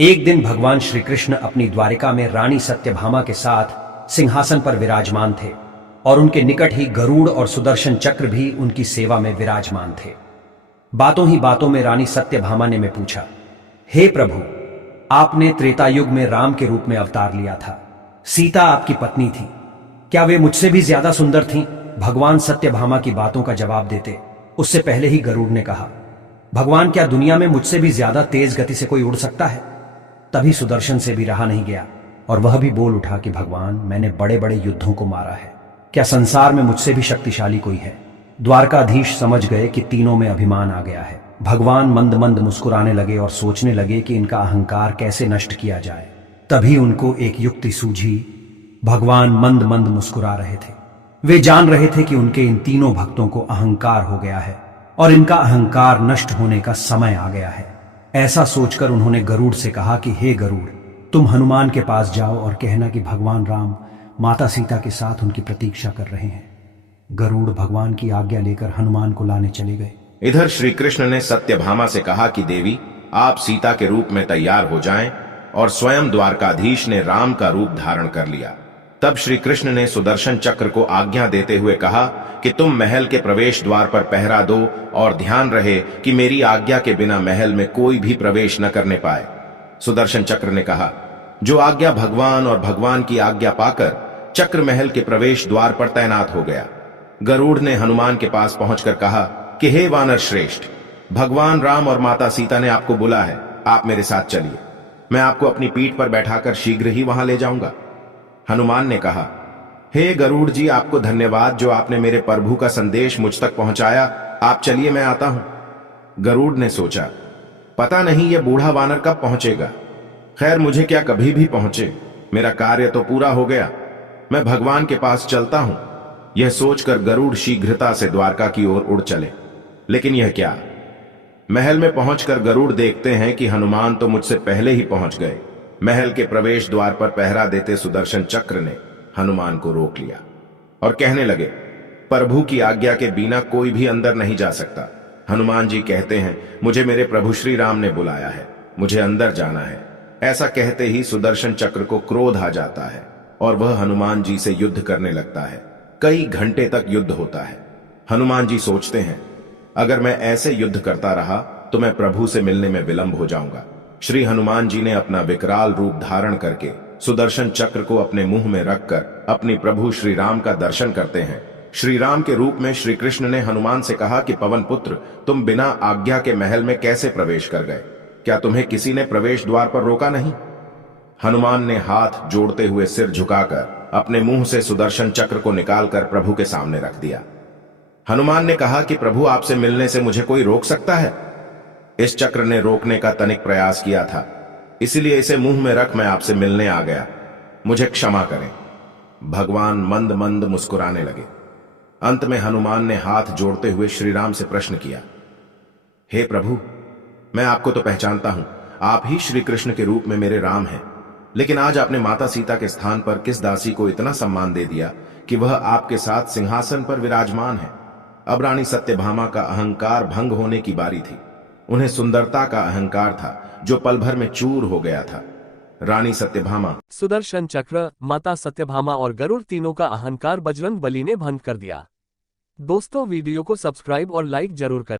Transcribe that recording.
एक दिन भगवान श्री कृष्ण अपनी द्वारिका में रानी सत्यभामा के साथ सिंहासन पर विराजमान थे और उनके निकट ही गरुड़ और सुदर्शन चक्र भी उनकी सेवा में विराजमान थे। बातों ही बातों में रानी सत्यभामा ने पूछा, हे प्रभु, आपने त्रेतायुग में राम के रूप में अवतार लिया था। सीता आपकी पत्नी थी, क्या वे मुझसे भी ज्यादा सुंदर थीं? भगवान सत्यभामा की बातों का जवाब देते उससे पहले ही गरुड़ ने कहा, भगवान, क्या दुनिया में मुझसे भी ज्यादा तेज गति से कोई उड़ सकता है? तभी सुदर्शन से भी रहा नहीं गया और वह भी बोल उठा कि भगवान, मैंने बड़े बड़े युद्धों को मारा है, क्या संसार में मुझसे भी शक्तिशाली कोई है? द्वारकाधीश समझ गए कि तीनों में अभिमान आ गया है। भगवान मंद मंद मुस्कुराने लगे और सोचने लगे कि इनका अहंकार कैसे नष्ट किया जाए। तभी उनको एक युक्ति सूझी। भगवान मंद मंद मुस्कुरा रहे थे। वे जान रहे थे कि उनके इन तीनों भक्तों को अहंकार हो गया है और इनका अहंकार नष्ट होने का समय आ गया है। ऐसा सोचकर उन्होंने गरुड़ से कहा कि हे गरुड़, तुम हनुमान के पास जाओ और कहना कि भगवान राम माता सीता के साथ उनकी प्रतीक्षा कर रहे हैं। गरुड़ भगवान की आज्ञा लेकर हनुमान को लाने चले गए। इधर श्री कृष्ण ने सत्यभामा से कहा कि देवी, आप सीता के रूप में तैयार हो जाएं, और स्वयं द्वारकाधीश ने राम का रूप धारण कर लिया। तब श्री कृष्ण ने सुदर्शन चक्र को आज्ञा देते हुए कहा कि तुम महल के प्रवेश द्वार पर पहरा दो और ध्यान रहे कि मेरी आज्ञा के बिना महल में कोई भी प्रवेश न करने पाए। सुदर्शन चक्र ने कहा, जो आज्ञा भगवान और भगवान की आज्ञा पाकर चक्र महल के प्रवेश द्वार पर तैनात हो गया। गरुड़ ने हनुमान के पास पहुंचकर कहा कि हे वानर श्रेष्ठ, भगवान राम और माता सीता ने आपको बुला है, आप मेरे साथ चलिए, मैं आपको अपनी पीठ पर बैठाकर शीघ्र ही वहां ले जाऊंगा। हनुमान ने कहा, हे गरुड़ जी, आपको धन्यवाद जो आपने मेरे प्रभु का संदेश मुझ तक पहुंचाया। आप चलिए, मैं आता हूं। गरुड़ ने सोचा, पता नहीं यह बूढ़ा वानर कब पहुंचेगा। खैर, मुझे क्या कभी भी पहुंचे, मेरा कार्य तो पूरा हो गया, मैं भगवान के पास चलता हूं। यह सोचकर गरुड़ शीघ्रता से द्वारका की ओर उड़ चले। लेकिन यह क्या, महल में पहुंचकर गरुड़ देखते हैं कि हनुमान तो मुझसे पहले ही पहुंच गए। महल के प्रवेश द्वार पर पहरा देते सुदर्शन चक्र ने हनुमान को रोक लिया और कहने लगे, प्रभु की आज्ञा के बिना कोई भी अंदर नहीं जा सकता। हनुमान जी कहते हैं, मुझे मेरे प्रभु श्री राम ने बुलाया है, मुझे अंदर जाना है। ऐसा कहते ही सुदर्शन चक्र को क्रोध आ जाता है और वह हनुमान जी से युद्ध करने लगता है। कई घंटे तक युद्ध होता है। हनुमान जी सोचते हैं, अगर मैं ऐसे युद्ध करता रहा तो मैं प्रभु से मिलने में विलंब हो जाऊंगा। श्री हनुमान जी ने अपना विकराल रूप धारण करके सुदर्शन चक्र को अपने मुंह में रखकर अपने प्रभु श्री राम का दर्शन करते हैं। श्री राम के रूप में श्री कृष्ण ने हनुमान से कहा कि पवन पुत्र, तुम बिना आज्ञा के महल में कैसे प्रवेश कर गए? क्या तुम्हें किसी ने प्रवेश द्वार पर रोका नहीं? हनुमान ने हाथ जोड़ते हुए सिर झुकाकर अपने मुंह से सुदर्शन चक्र को निकालकर प्रभु के सामने रख दिया। हनुमान ने कहा कि प्रभु, आपसे मिलने से मुझे कोई रोक सकता है? इस चक्र ने रोकने का तनिक प्रयास किया था, इसलिए इसे मुंह में रख मैं आपसे मिलने आ गया, मुझे क्षमा करें। भगवान मंद मंद मुस्कुराने लगे। अंत में हनुमान ने हाथ जोड़ते हुए श्री राम से प्रश्न किया, हे प्रभु, मैं आपको तो पहचानता हूं, आप ही श्री कृष्ण के रूप में मेरे राम हैं, लेकिन आज आपने माता सीता के स्थान पर किस दासी को इतना सम्मान दे दिया कि वह आपके साथ सिंहासन पर विराजमान है। अब रानी सत्यभामा का अहंकार भंग होने की बारी थी। उन्हें सुंदरता का अहंकार था जो पल भर में चूर हो गया था। रानी सत्यभामा, सुदर्शन चक्र, माता सत्यभामा और गरुड़ तीनों का अहंकार बजरंग बली ने भंग कर दिया। दोस्तों, वीडियो को सब्सक्राइब और लाइक जरूर करें।